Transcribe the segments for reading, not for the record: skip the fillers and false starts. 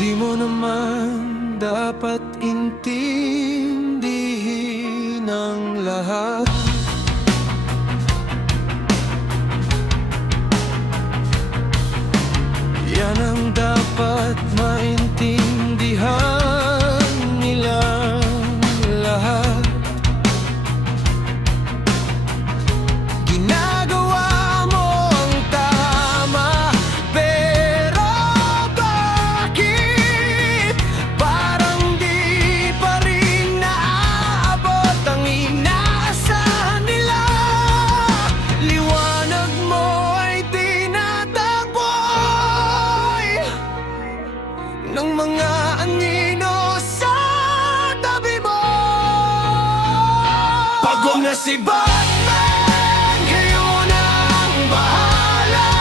Di mo naman dapat intindihin ang lahat. Yan ang dapat maintindihan nilang lahat. Ginagawa mo ang tama, pero bakit parang di pa rin naaabot ang inaasahan nila? Liwanag mo ay tinatakboy ng mga anino sa tabi mo. Pagod na si Batman, kayo na ang bahala.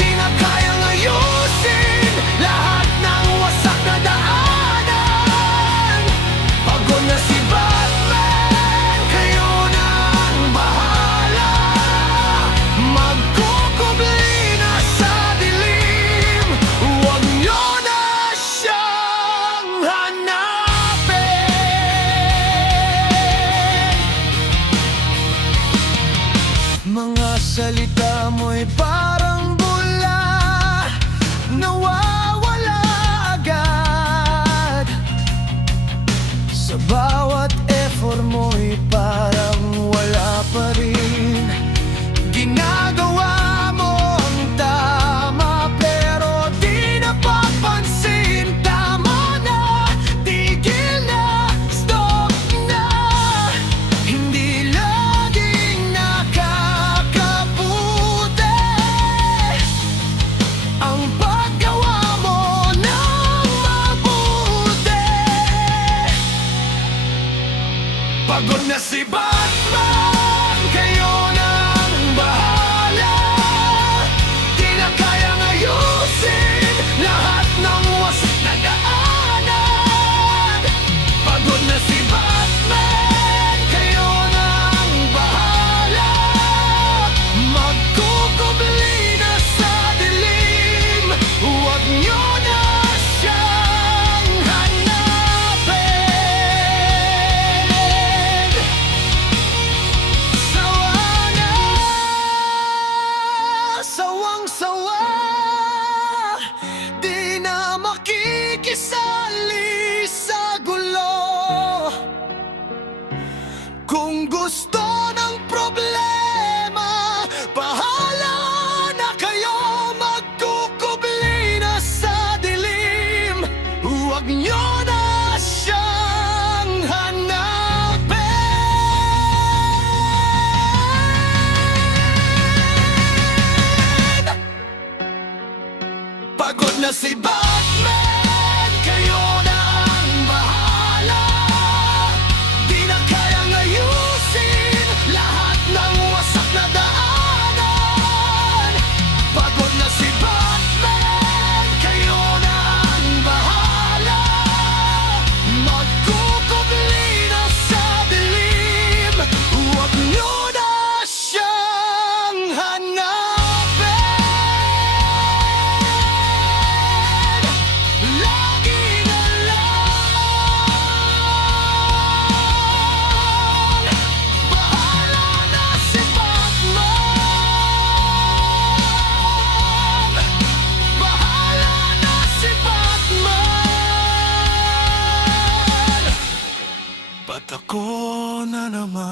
Di na kayang ayusin lahat ng wasak na daanan. Pagod na si Batman, kayo na ang bahala. Magkukubli na sa dilim, huwag niyo na siyang hanapin. Mga salita mo'y parang bula, nawawala agad. Sa bawat effort mo'y parang wala pa rin. Ginagawa mo ang tama, pero di napapansin. Tama na, tigil na, stop na. Hindi laging nakakabuti ang paggawa mo ng mabuti. Pagod na si Batman, kayo na ang bahala. Di na kayang ayusin lahat ng wasak na daanan. Pagod na si Batman, kayo na ang bahala. Magkukubli na sa dilim, huwag niyo na siyang hanapin. Sawa na, sawang-sawa, di na makikisali sa gulo. Kung gusto ng problema, bahala na kayo. Magkukubli na sa dilim, huwag niyo na siyang hanapin. Pagod na si Batman, kayo na ang bahala. Di na kayang ayusin lahat ng wasak na daanan. Pagod na si Batman, kayo na ang bahala. Magkukubli na sa dilim, huwag niyo na siyang hanapin. Lagi na lang, bahala na si Batman. Bahala na si Batman. Ba't ako na naman